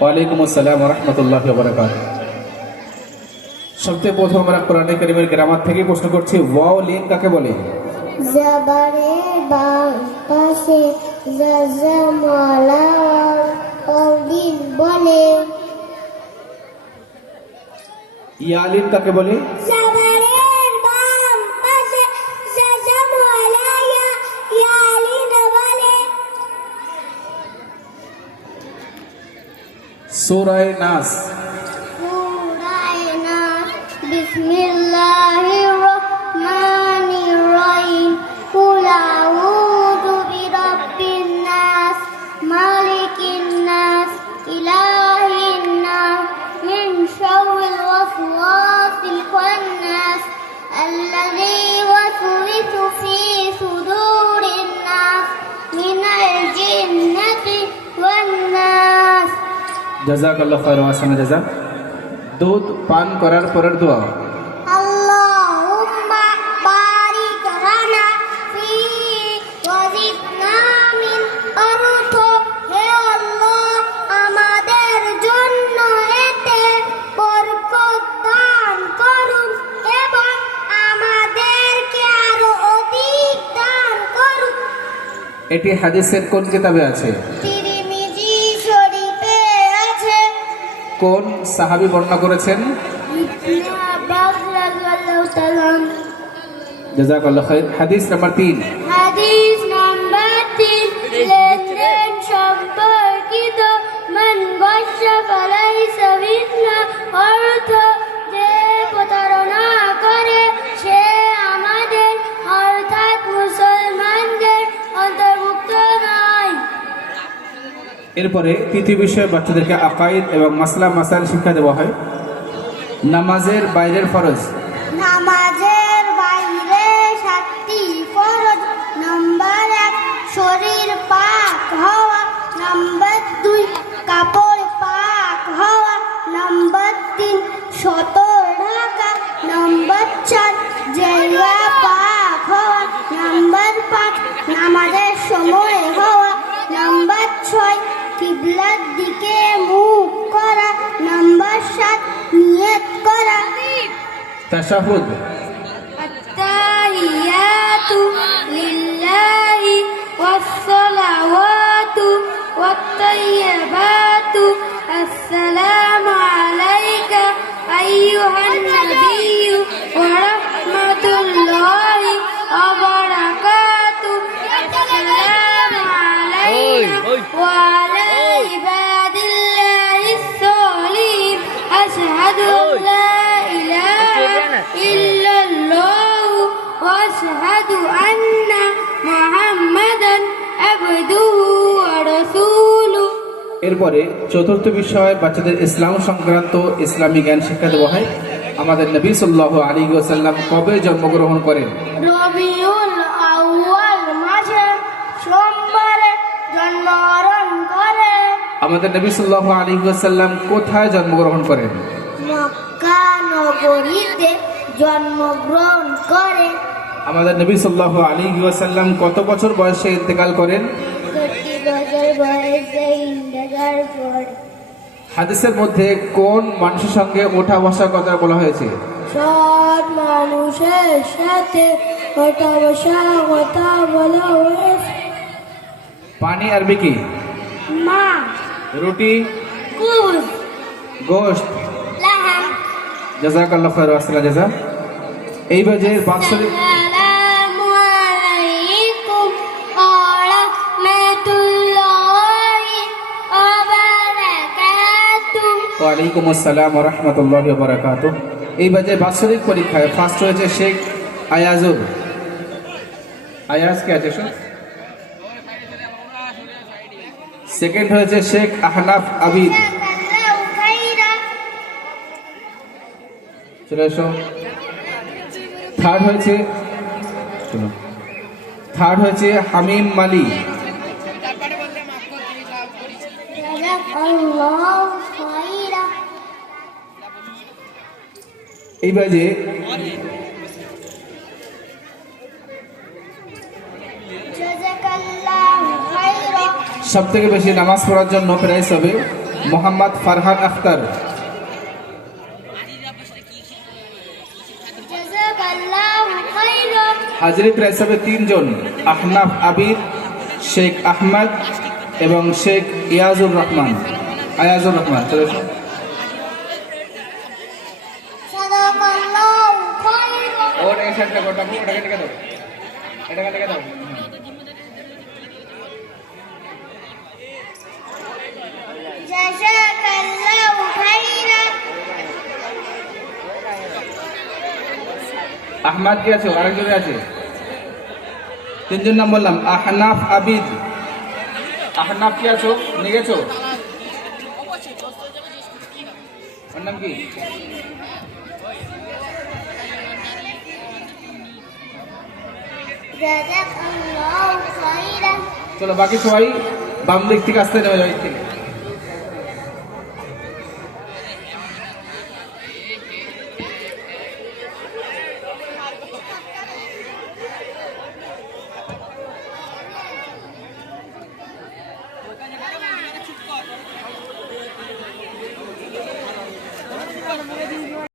ওয়ালাইকুম আসসালাম ওয়া রাহমাতুল্লাহি ওয়া বারাকাতুহু। সবচেয়ে প্রথম আমরা কোরআনে কারীমের গ্রামার থেকে প্রশ্ন করছি, ওয়াও লিন কাকে বলে? জবরের বাম পাশে জাজামওয়ালা অলিন বলে। ইয়া লিন কাকে বলে? জবরের বাম পাশে জাজামওয়ালা ইয়ালিন বলে। সূরা নাস। সূরা নাস। বিসমিল্লাহির রহমানির রহিম। কুল আউযু বিরাব্বিন নাস মালিকিন নাস ইলাহিন নাস মিন শাররিল ওয়াসওয়াসিল খান্নাস আল্লাযী ওয়াসওয়াসু ফী সুদুরিন নাস মিনাল জিন্নাতি ওয়ান নাস। জাযাকাল্লাহু খায়রান ওয়া আহসানা জাযা। দুধ পান করার পরের দোয়া। আল্লাহুম্মা বারিক লানা ফীহি ওয়া জিদনা মিন আরত। হে আল্লাহ, আমাদের জন্য এতে বরকত দান করুন এবং আমাদেরকে আরো অধিক দান করুন। এটি হাদিসের কোন কিতাবে আছে? তিরমিজি শরীফে আছে। কোন সাহাবী বর্ণনা করেছেন? ইবনে আব্বাস রাদিয়াল্লাহু তাআলা। জাযাকাল্লাহু খায়র। হাদিস নাম্বার 3। হাদিস নাম্বার 3, লেনদেন সম্পর্কিত। মান গশ্যা ফালাইসা মিন্না, অর্থ যে প্রতারণা করে সে আমাদের অর্থাৎ মুসলমানদের অন্তর্ভুক্ত নয়। এরপরে তৃতীয় বিষয়ে বাচ্চাদেরকে আকাইদ এবং মাসলা মাসাইল শিক্ষা দেওয়া হয়। নামাজের বাইরের ফরজ। নামাজের বাইরে 7টি ফরজ। নাম্বার 1, শরীর পাক হওয়া। নাম্বার 2, কাপড় পাক হওয়া। নাম্বার 3, সতর ঢাকা। নাম্বার 4, জায়গা পাক হওয়া। নাম্বার 5, নামাজের সময় হওয়া। নাম্বার 6, কিবলার দিকে মুখ করা। নাম্বার 7, নিয়ত করা। তাশাহুদ। আত্তাহিয়াতু লিল্লাহি ওয়াসসালাওয়াতু ওয়াত-তাইয়্যিবাতু। আসসালামু আলাইকা আইয়ুহান নাবিয়্যু ওয়া রাহমাতুল্লাহি ওয়া বারাকাতুহু। আসসালামু আলাইনা ওয়া আলা ইবাদিল্লাহিস সালিহিন। আশহাদু আল্লা ইলাহা ইল্লাল্লাহু ওয়া আশহাদু আন্না মুহাম্মাদান আবদুহু ওয়া রাসূলুহু। এরপরে চতুর্থ বিষয় বাচ্চাদের ইসলাম সংক্রান্ত ইসলামী জ্ঞান শিক্ষা দেওয়া হয়। আমাদের নবী সাল্লাল্লাহু আলাইহি ওয়াসাল্লাম কবে জন্মগ্রহণ করেন? রবিউল আউয়াল মাসে সোমবারে জন্মগ্রহণ করে। আমাদের নবী সাল্লাল্লাহু আলাইহি ওয়াসাল্লাম কোথায় জন্মগ্রহণ করেন? মক্কা নগরীতে জন্মগ্রহণ করে। আমাদের নবী সাল্লাল্লাহু আলাইহি ওয়াসাল্লাম কত বছর বয়সে ইন্তেকাল করেন? 30 বছর বয়সে ইন্তেকাল করে। হাদিসের মধ্যে কোন মানুষের সঙ্গে ওঠা বসার কথা বলা হয়েছে? সৎ মানুষের সাথে কথা বসা কথা বলা হয়েছে। পানি আরবি কি? মা, রুটি, কুল, গোশত। লাহাম। জাযাকাল্লাহু খায়রান ওয়া আহসানা জাযা। এই বাজের বাৎসরিক। আসসালামু আলাইকুম ওয়া রাহমাতুল্লাহি ওয়া বারাকাতুহু। ওয়ালাইকুম আসসালাম ওয়া রাহমাতুল্লাহি ওয়া বারাকাতুহু। এই বাজে বাৎসরিক পরীক্ষায় ফার্স্ট হয়েছে শেখ আয়াজুর। আয়াজ কে আছে? সেকেন্ড হয়েছে শেখ আহনাফ আবিদ। চলে এসো। থার্ড হয়েছে হামিম মালি। এই বাজে সব থেকে বেশি নামাজ পড়ার জন্য প্রাইস হবে মোহাম্মদ ফারহান আখতার। জাযাকাল্লাহু খাইরান। হাজিরি প্রায় হিসাবে 3 জন, আহনাফ আবিদ, শেখ আহমদ এবং শেখ আয়াজুর রহমান। চলে এসো। সাদাকাল্লাহু খাইরান। ওর এই সাইডটা গোটা ওটাকে লিখে দাও, এটাকে লিখে দাও। জাযাকাল্লাহু খাইরান। আহমদ কি আছে? আরেকজন আছে, 3 জন নাম বললাম। আহনাফ আবিদ, আহনাফ কি আছো? নিয়ে গেছো? ওর নাম কি? জাযাকাল্লাহু খাইরান। চলো বাকি সবাই বাম দিক থেকে আসতে নেমে যাও, এই দিক থেকে।